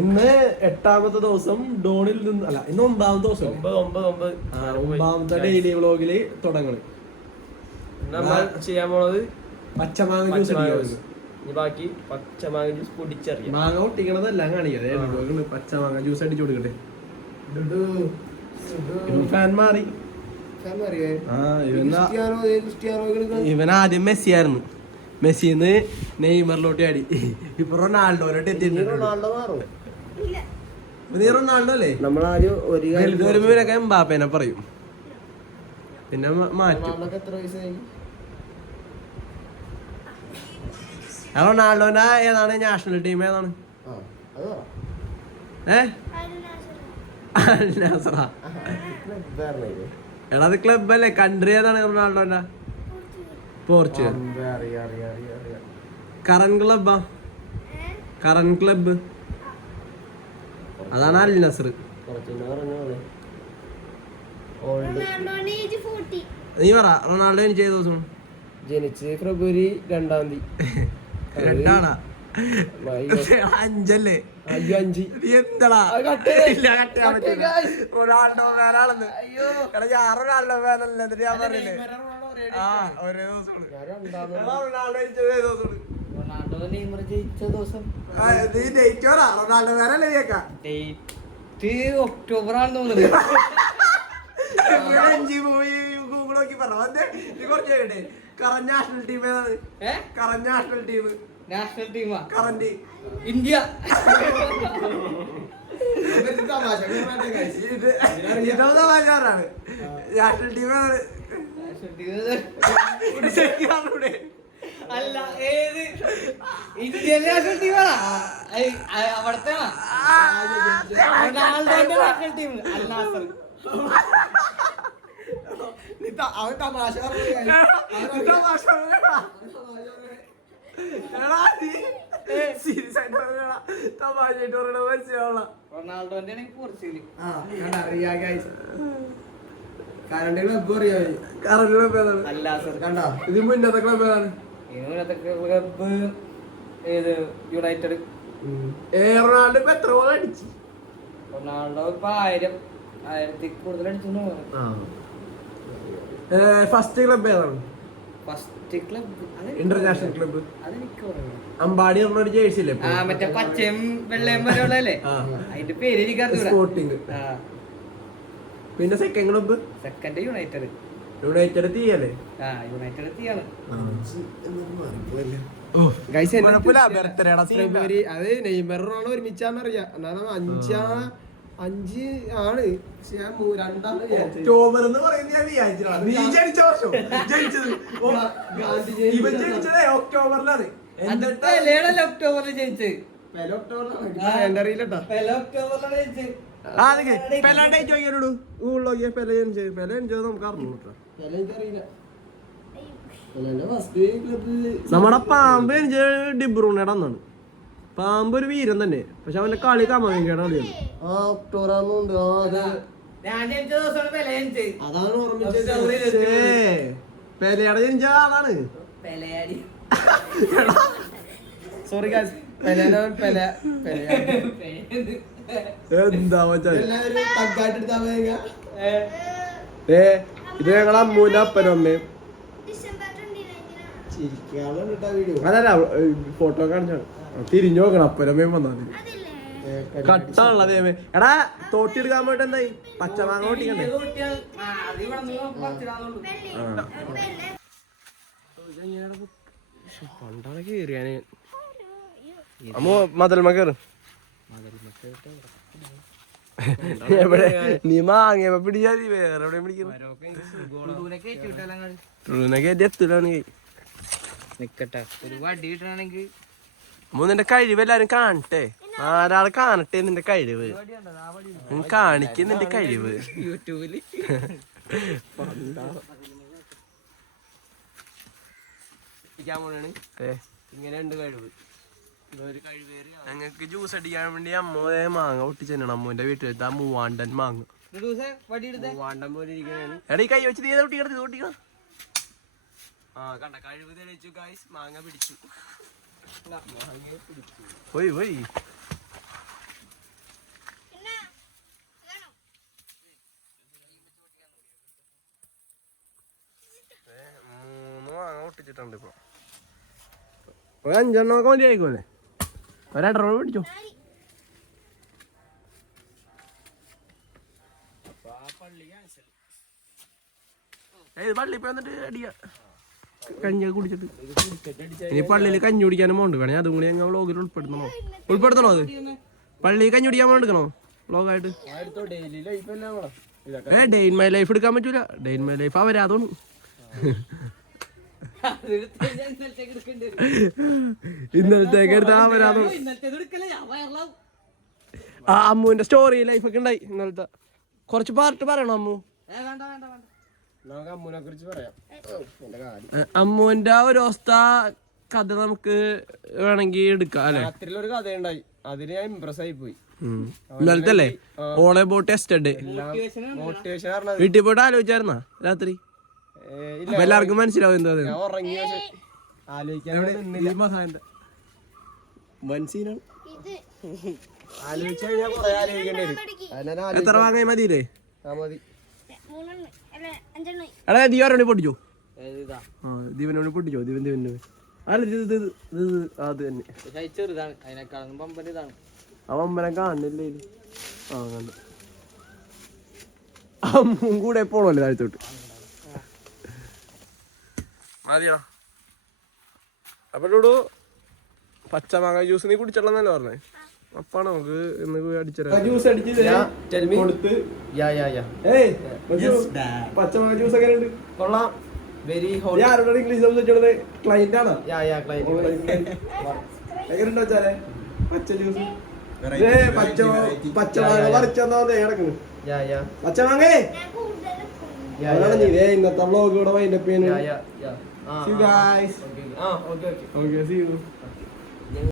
ഇന്ന് എട്ടാമത്തെ ദിവസം ഡോണിൽ നിന്ന് അല്ല ഇന്ന് ഒമ്പതാമത്തെ ദിവസം ഒമ്പത് ഒമ്പത് ഒമ്പത്. ഒമ്പതാമത്തെ ഡെയിലി വ്ളോഗിൽ തുടങ്ങണ് നമ്മൾ ചെയ്യാൻ പോണത്? പച്ചമാങ്ങ ജ്യൂസ് ബാക്കി പച്ചമാങ്ങ ജ്യൂസ് പൊടിച്ചറിയാം. മാങ്ങ ഒട്ടിക്കണതെല്ലാം കാണിക്കത്. പച്ചമാങ്ങ ജ്യൂസ് അടിച്ചു കൊടുക്കട്ടെ. ഇവൻ ഫാൻ മാറി. ആ ഇവനാ ഇവൻ ആദ്യം മെസ്സി ആയിരുന്നു മെസ്സിന്ന് നെയ്മറിലോട്ട് ആടി ഇപ്പൊ റൊണാൾഡോ എത്തിയിട്ടുണ്ട് നീ റൊണാൾഡോ അല്ലേ? നമ്മളാദ്യം ഒരു വലുത് വരുമ്പോ ഇവരൊക്കെ എംബാപ്പേനെ പറയും. പിന്നെ മാറ്റും. എത്ര വയസ്സായി ആ റൊണാൾഡോന്റെ ഏതാണ്? നാഷണൽ ടീം ഏതാണ്. എടാ അത് ക്ലബ് അല്ലേ? കൺട്രി ഏതാണ് റൊണാൾഡോന്റെ? പോർച്ചുഗൽ. കറൻ ക്ലബാ കറൻ ക്ലബ് അതാണ് അൽ നസർ. നീ പറ റൊണാൾഡോ എനിക്ക് ഏത് ദിവസം? ജനിച്ച് ഫെബ്രുവരി രണ്ടാം തീയതി. രണ്ടാണാ. അഞ്ചല്ലേ? അയ്യോ അഞ്ച്. എന്താടാ. റൊണാൾഡോ ഫാനാണെന്ന് അയ്യോ. ഞാൻ റൊണാൾഡോ ഫാനല്ലേ എന്നിട്ട് ഞാൻ പറഞ്ഞില്ലേ ആ ഒരേ ദിവസമാണ്. ഞാൻ റൊണാൾഡോ ഒരേ ദിവസമാണ്? റൊണാൾഡോ നെയ്മർ ജയിച്ച ദിവസം. ആ, ഡേറ്റ് പറ റൊണാൾഡോ ഫാനല്ലേ കേക്കാം ഡേറ്റ് ഒക്ടോബർ ആണെന്ന് തോന്നുന്നത് അഞ്ചി പോയി ഗൂഗിൾ നോക്കി പറ വന്നേ നീ കുറച്ച് കേട്ടെ കറന്റ് നാഷണൽ ടീം ഏതാണ് ഏ? കറന്റ് നാഷണൽ ടീം നാഷണൽ ടീമാ കറന്റ് ഇന്ത്യ. ഇത് നാഷണൽ ടീം ഏതാണ് നാഷണൽ ടീം ഇത് ശരിയാണൂടെ അല്ല ഏത്? ഇന്ത്യൻ ടീമാണോ അവിടത്തെ റൊണാൾഡോന്റെ നാഷണൽ ടീം അൽ നാസർ അവൻ തമാശ തമാശ. റൊണാൾഡോന്റെ കറണ്ട് ക്ലബ് ഏതാണ്? അൽ നാസർ കണ്ടോ? ഇത് മുന്നത്തെ ക്ലബ് ഏതാണ്? ക്ലബ്ബ് ഏത് യുണൈറ്റഡ് റൊണാൾഡോ ഇപ്പൊ എത്ര ഗോൾ അടിച്ചു? റൊണാൾഡോ ഇപ്പൊ ആയിരം ആയിരത്തി കൂടുതൽ അടിച്ചു ഫസ്റ്റ് ക്ലബ് ഏതാണ്? ഫസ്റ്റ് ക്ലബ് ഇന്റർനാഷണൽ അമ്പാടി ജേഴ്സി ഇല്ലേ മറ്റേ പച്ചയും വെള്ളയും വരെയുള്ളല്ലേ അതിന്റെ പേര് എനിക്ക് സ്പോർട്ടിങ് പിന്നെ പിന്നെ second club second United United തീയല്ലേ ആ യുണൈറ്റഡ് എത്തിയാണ്. ഫെബ്രുവരി അത് നെയ്മറിനാണ് ഒരുമിച്ചാന്നറിയാം. എന്നാലും അഞ്ചാ അഞ്ച് ആണ്. പക്ഷെ ഞാൻ. ഒക്ടോബർ എന്ന് പറയുന്നത് നീ ജനിച്ച വർഷം. ജനിച്ചത്. ഇവൻ ജനിച്ചതേ ഒക്ടോബറിലാണ് എന്നിട്ട് ഒക്ടോബറിൽ ജനിച്ചത്. പെല ഒക്ടോബറിലാണ്. എന്റെ അറിയില്ലട്ടാ. പെല ഒക്ടോബറിലാണ് ജനിച്ചത്. നമ്മുടെ പാമ്പ് ഡിബ്രൂണിടന്നാണ് ഡിബ്രൂണയുടെ അന്നാണ്. പാമ്പ് ഒരു വീരൻ തന്നെ. പക്ഷെ അവന്റെ കളി കമാങ്കയുടെ കളിയാണ് ജനിച്ച പെലയുടെ ആളാണ്. പെലയാടി. സോറി പെല. പെല പെല എന്താ മച്ചാ ഏ. ഇത് ഞങ്ങളെ അമ്മൂന്റെ അപ്പനും അമ്മയും. അതല്ല ഫോട്ടോ കാണിച്ചാണ് തിരിഞ്ഞു നോക്കണം അപ്പനമ്മയും വന്നാൽ മതി. കട്ടാണല്ലോ എടാ തോട്ടി എടുക്കാൻ പോയിട്ട് എന്തായി? പച്ചമാങ്ങ ഓട്ടിക്കണ്ടേ പണ്ടാണ് കേറിയാന് അമ്മോ മതൽമ കേറ് എവിടെ? നീ മാങ്ങിയപ്പോ പിടിച്ചാ മതി വേറെ എവിടെ പിടിക്കുന്നു? കയറ്റി എത്തില്ലാണ് നിക്കട്ടെ. ഒരു വടി കിട്ടണമെങ്കിൽ നിന്റെ കഴിവ് എല്ലാരും കാണട്ടെ. ആരാൾ കാണട്ടെ നിന്റെ കഴിവ്? നീ കാണിക്ക നിന്റെ കഴിവ്. യൂട്യൂബിൽ. ഇങ്ങനെ ഉണ്ട് കഴിവ്. ഞങ്ങക്ക് ജ്യൂസ് അടിക്കാൻ വേണ്ടി അമ്മേ മാങ്ങ പൊട്ടിച്ചെന്നാണ്. അമ്മൂന്റെ വീട്ടിലെത്താ മൂവാണ്ടൻ മാങ്ങ. മൂവാണ്ടൻ പോലെ കൈ വെച്ച് തീരെ ഒട്ടിക്കണം ഇത് ആ മാങ്ങ മൂന്ന് മാങ്ങ പൊട്ടിച്ചിട്ടുണ്ട് ഇപ്പൊ. ഒരു അഞ്ചെണ്ണമൊക്കെ ആയിക്കോലേ ആയിക്കോലെ ഒരെണ്ണം പിടിച്ചോ. ഏത് പള്ളി പോയി വന്നിട്ട് അടിയ. കഞ്ഞി കുടിച്ചിട്ട്. ഇനി പള്ളിയിൽ കഞ്ഞി കുടിക്കാനും പോണ്ട് വേണേ. അതും കൂടി ഞങ്ങൾ വ്ളോഗിൽ ഉൾപ്പെടുത്തണോ? ഉൾപ്പെടുത്തണോ അത്? പള്ളിയിൽ കഞ്ഞി കുടിക്കാൻ പോകണം വ്ളോഗായിട്ട് ഏ ഡേ ഇൻ മൈ ലൈഫ് എടുക്കാൻ പറ്റൂല. ഡെയിൻ ഇൻ മൈ ലൈഫ് അവരാതോണു ഇന്നലത്തേക്ക് എടുത്ത ആ അമ്മുവിന്റെ സ്റ്റോറി ലൈഫ് ഒക്കെ ഉണ്ടായി ഇന്നലത്തെ. കുറച്ച് പാർട്ട് പറയണോ അമ്മു? നമുക്ക് അമ്മൂനെ കുറിച്ച് പറയാം. എന്റെ കാര്യം. ഏ, അമ്മുവിന്റെ ആ ഒരു അവസ്ഥ കഥ നമുക്ക് വേണമെങ്കിൽ എടുക്കാം അല്ലെ? ഒരു കഥ ഉണ്ടായി അതിന് ഞാൻ ഇമ്പ്രസ് ആയി പോയി. ഇന്നലത്തെ അല്ലേ? ഓളെ ബോട്ട് ടെസ്റ്റഡ് വീട്ടിൽ പോയിട്ട് ആലോചിച്ചായിരുന്നാ രാത്രി? എല്ലാവർക്കും മനസ്സിലാവും എന്താ എത്ര വാങ്ങാൻ മതിയില്ലേ? ആ മതി. മൂന്നെണ്ണം. അല്ല അഞ്ചെണ്ണം. എടാ ദീവാരോണി പൊട്ടിച്ചോ? ദീവനോട് പൊട്ടിച്ചോ? ദീവൻ ദീവന് അല്ല ഇത് ഇത് അത് തന്നെ കാണില്ലേ ഇത്? ആ കണ്ടു. ആ കൂടെ പോണല്ലേ താഴത്തോട്ട്? മതിയോ? അപ്പോൾ ഡൂഡു പച്ചമാങ്ങ ജ്യൂസ് നീ കുടിച്ചോളന്നല്ലേ പറഞ്ഞേ? അപ്പാണ് നമുക്ക് ഇന്ന് പോയി അടിച്ചരാം ജ്യൂസ് അടിച്ച് യാ യാ യാ ഏയ് പച്ചമാങ്ങ ജ്യൂസ് ഉണ്ട്? കൊള്ളാം. വെരി ഹോട്ട് ഇംഗ്ലീഷ് ആണോ? യാ യാ എങ്ങനെയുണ്ടോ വെച്ചാലേ പച്ച ജ്യൂസ് ഏ പച്ച പച്ചമാങ്ങ പറിച്ചെന്നാ കിടക്കുന്നു യാ യാ പച്ചമാങ്ങേ അതാണ് നീ ഇന്നത്തെ ബ്ലോഗ് ഇവിടെ വൈൻഡപ്പ് യാ ചെയ്യുന്നത് യാ യാ ആ see you guys. Okay, okay. Oh, okay see you.